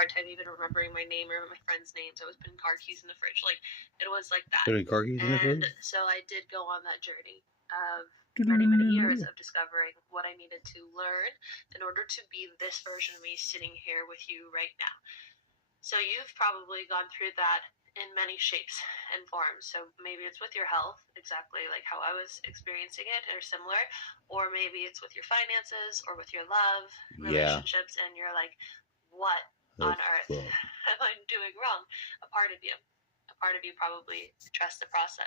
hard time even remembering my name or my friends' names. I was putting car keys in the fridge. Like, it was like that. Putting car keys in the And fridge? so I did go on that journey of many years of discovering what I needed to learn in order to be this version of me sitting here with you right now. So you've probably gone through that in many shapes and forms. So maybe it's with your health, exactly like how I was experiencing it, or similar, or maybe it's with your finances or with your love, relationships, and you're like, what on earth am I doing wrong? A part of you probably trusts the process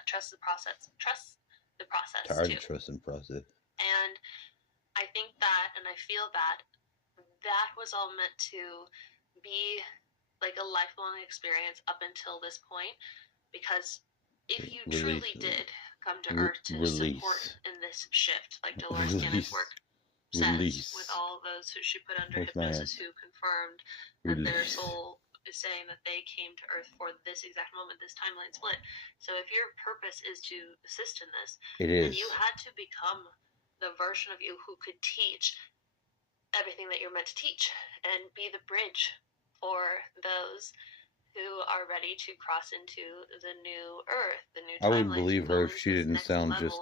Tired too. of trusting process. And I think that, and I feel that was all meant to be like a lifelong experience up until this point, because if you truly did come to Earth to support in this shift, like Dolores Cannon's work says, with all those who she put under hypnosis who confirmed that their soul is saying that they came to Earth for this exact moment, this timeline split. So if your purpose is to assist in this, then you had to become the version of you who could teach everything that you're meant to teach and be the bridge for those who are ready to cross into the new Earth, the new timeline. I would believe her if she didn't sound just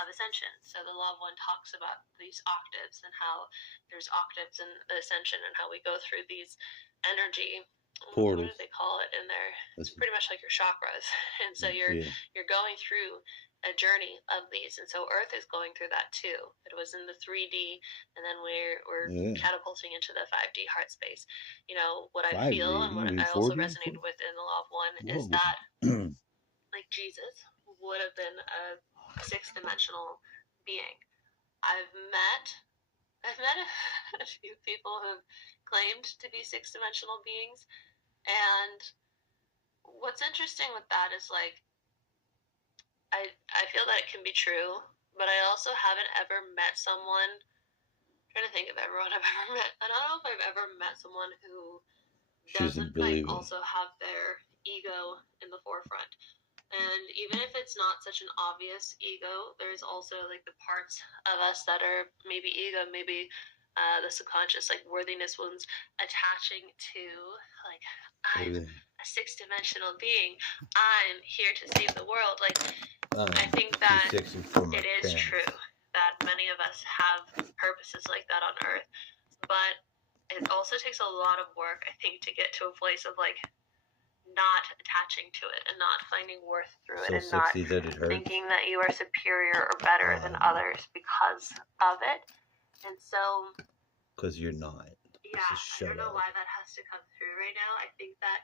of ascension. So the Law of One talks about these octaves and how there's octaves in the ascension and how we go through these energy portals. What do they call it in there? It's pretty much like your chakras, and so you're going through a journey of these, and so Earth is going through that too. It was in the 3D, and then we're catapulting into the 5D heart space. You know what I feel, and what I also resonated with in the Law of One is that, like Jesus would have been a 6-dimensional being. I've met a few people who've claimed to be 6-dimensional beings, and what's interesting with that is like I feel that it can be true, but I also haven't ever met someone. I'm trying to think of everyone I've ever met. I don't know if I've ever met someone who doesn't like also have their ego in the forefront. And even if it's not such an obvious ego, there's also like the parts of us that are maybe ego, maybe the subconscious, like worthiness wounds attaching to like, I'm a 6-dimensional being. I'm here to save the world. Like, I think that it is true that many of us have purposes like that on Earth, but it also takes a lot of work, I think, to get to a place of like not attaching to it and not finding worth through it, and not thinking that you are superior or better than others because of it. And so, because you're not. Yeah, I don't know why that has to come through right now. I think that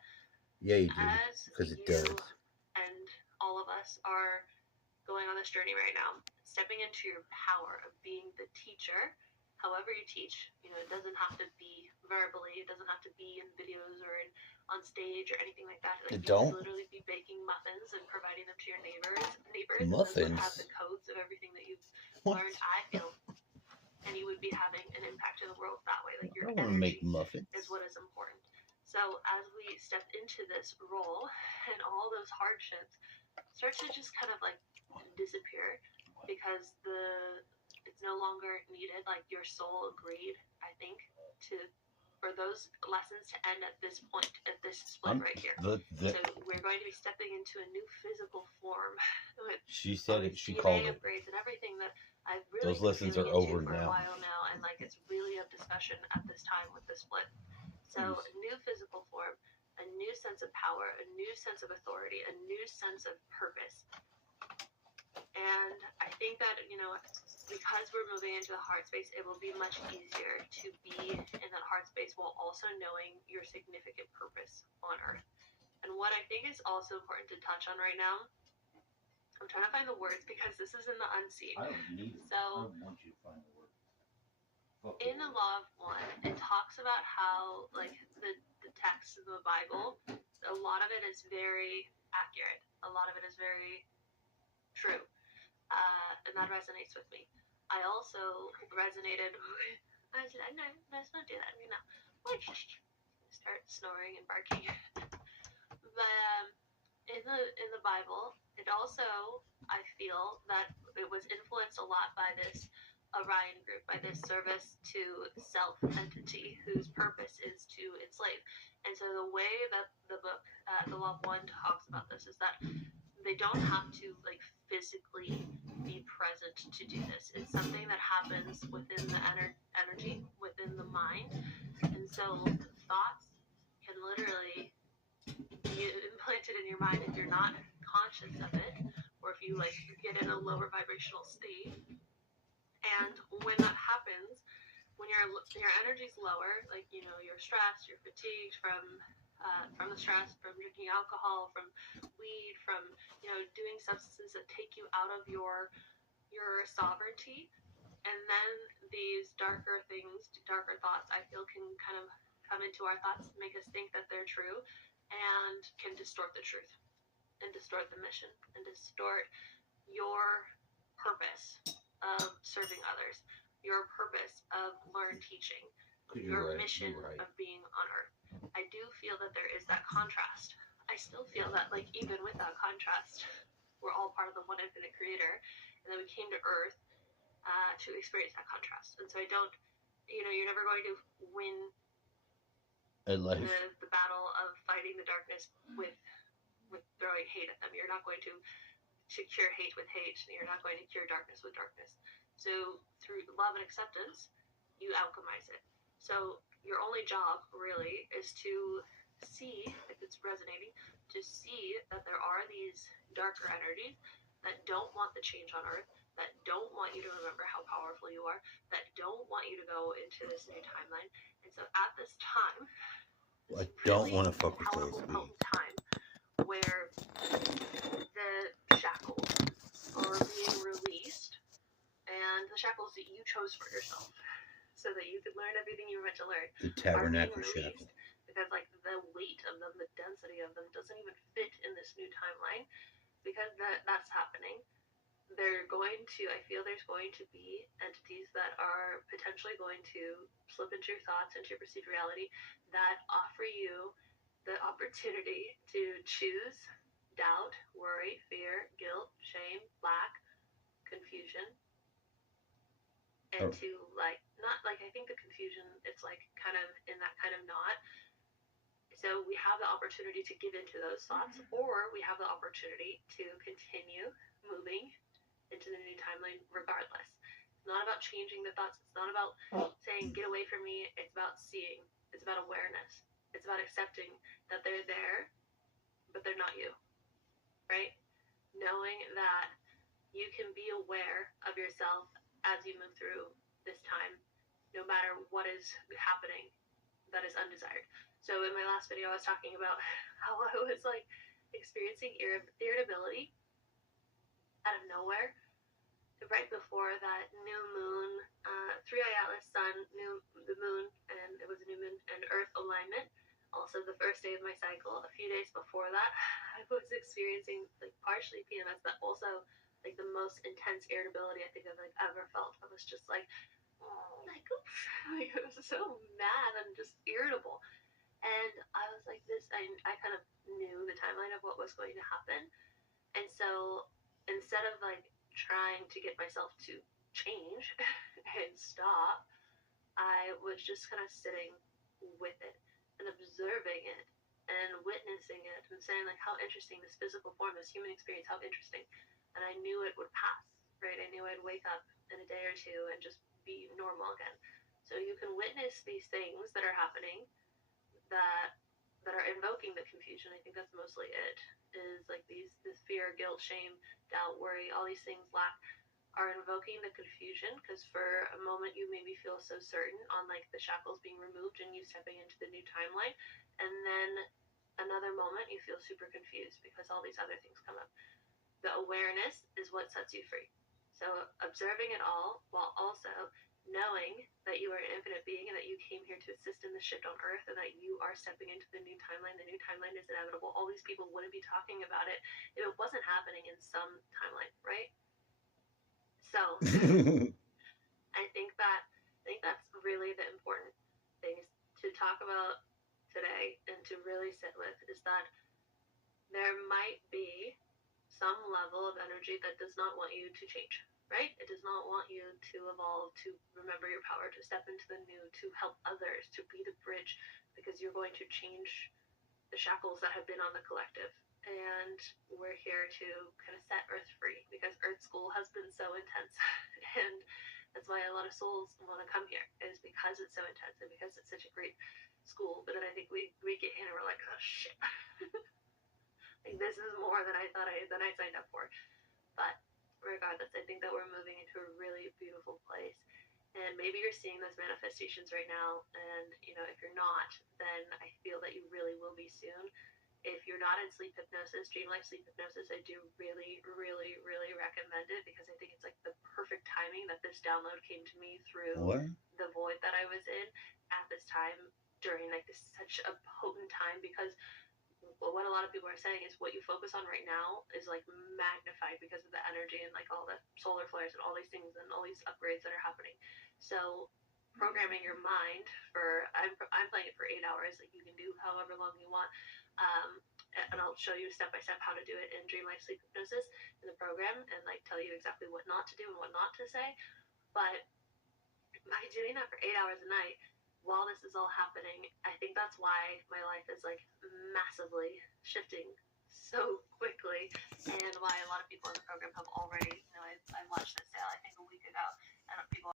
you do, because it does. And all of us are going on this journey right now, stepping into your power of being the teacher. However you teach, you know, it doesn't have to be verbally, it doesn't have to be in videos or on stage or anything like that. Like, you can literally be baking muffins and providing them to your neighbors. Muffins would have the codes of everything that you've learned, I feel, and you would be having an impact in the world that way. Like, your energy is what is important. So as we step into this role, and all those hardships start to just kind of like disappear, because it's no longer needed. Like, your soul agreed, I think, for those lessons to end at this point, at this split right here. So we're going to be stepping into a new physical form with she called it upgrades and everything that I've really those lessons are over for a while now, and like it's really of discussion at this time with the split. So a new physical form, a new sense of power, a new sense of authority, a new sense of purpose. And I think that, you know, because we're moving into the heart space, it will be much easier to be in that heart space while also knowing your significant purpose on Earth. And what I think is also important to touch on right now, I'm trying to find the words because this is in the unseen. I don't need it. So, I don't want you to find the words. In the Law of One, it talks about how, like, the text of the Bible, a lot of it is very accurate. A lot of it is very true. And that resonates with me. I also resonated with, let's not do that right now. Start snoring and barking. But in the Bible, it also, I feel that it was influenced a lot by this Orion group, by this service to self entity whose purpose is to enslave. And so the way that the book, The Law of One, talks about this is that they don't have to like physically be present to do this. It's something that happens within the energy, within the mind. And so thoughts can literally be implanted in your mind if you're not conscious of it, or if you like get in a lower vibrational state. And when that happens, when your energy's lower, like you're stressed, you're fatigued from the stress, from drinking alcohol, from weed, from doing substances that take you out of your sovereignty, and then these darker things, darker thoughts, I feel can kind of come into our thoughts, make us think that they're true, and can distort the truth, and distort the mission, and distort your purpose of serving others, your purpose of learn teaching, your mission of being on earth. I do feel that there is that contrast. I still feel that, like, even with that contrast, we're all part of the one infinite creator, and then we came to earth to experience that contrast. And so I don't, you're never going to win the battle of fighting the darkness with throwing hate at them. You're not going to cure hate with hate, and you're not going to cure darkness with darkness. So through love and acceptance, you alchemize it. So your only job really is to see, if it's resonating, to see that there are these darker energies that don't want the change on earth, that don't want you to remember how powerful you are, that don't want you to go into this new timeline. And so at this time, I don't want to fuck with those time where the shackles are being released, and the shackles that you chose for yourself, so that you could learn everything you were meant to learn. The tabernacle shackle. Because like the weight of them, the density of them doesn't even fit in this new timeline. Because that's happening. I feel there's going to be entities that are potentially going to slip into your thoughts, into your perceived reality, that offer you the opportunity to choose doubt, worry, fear, guilt, shame, lack, confusion, and to I think the confusion, it's like kind of in that kind of knot. So we have the opportunity to give into those thoughts, or we have the opportunity to continue moving into the new timeline regardless. It's not about changing the thoughts. It's not about saying, get away from me. It's about seeing. It's about awareness. It's about accepting that they're there, but they're not you, right? Knowing that you can be aware of yourself as you move through this time, no matter what is happening that is undesired. So in my last video, I was talking about how I was like experiencing irritability out of nowhere right before that new moon, 3i Atlas sun, the moon, and it was a new moon and earth alignment. Also the first day of my cycle. A few days before that, I was experiencing like partially PMS, but also like the most intense irritability I think I've like ever felt. I was just like, I was so mad and just irritable. And I was like I kind of knew the timeline of what was going to happen. And so instead of like trying to get myself to change and stop, I was just kind of sitting with it and observing it and witnessing it and saying like, how interesting, this physical form, this human experience, how interesting. And I knew it would pass, right? I knew I'd wake up in a day or two and just be normal again. So you can witness these things that are happening that are invoking the confusion. I think that's mostly it, is like this fear, guilt, shame, doubt, worry, all these things, lack, are invoking the confusion, because for a moment you maybe feel so certain on like the shackles being removed and you stepping into the new timeline, and then another moment you feel super confused because all these other things come up. The awareness is what sets you free. So observing it all while also knowing that you are an infinite being and that you came here to assist in the shift on earth, and that you are stepping into the new timeline. The new timeline is inevitable. All these people wouldn't be talking about it if it wasn't happening in some timeline, right? So I think that's really the important things to talk about today and to really sit with, is that there might be some level of energy that does not want you to change, right? It does not want you to evolve, to remember your power, to step into the new, to help others, to be the bridge because you're going to change the shackles that have been on the collective. And we're here to kind of set Earth free, because Earth School has been so intense. And that's why a lot of souls want to come here, is because it's so intense and because it's such a great school. But then I think we get in and we're like, oh shit. Like, this is more than I thought than I signed up for. But regardless, I think that we're moving into a really beautiful place. And maybe you're seeing those manifestations right now, and if you're not, then I feel that you really will be soon. If you're not in sleep hypnosis, dream life sleep hypnosis, I do really, really, really recommend it, because I think it's like the perfect timing that this download came to me through the void that I was in at this time, during like this such a potent time. Because what a lot of people are saying is what you focus on right now is like magnified because of the energy and like all the solar flares and all these things and all these upgrades that are happening. So programming your mind for, I'm playing it for 8 hours. Like, you can do however long you want. And I'll show you step by step how to do it in Dream Life Sleep Hypnosis in the program, and like tell you exactly what not to do and what not to say. But by doing that for 8 hours a night while this is all happening, I think that's why my life is like massively shifting so quickly, and why a lot of people in the program have already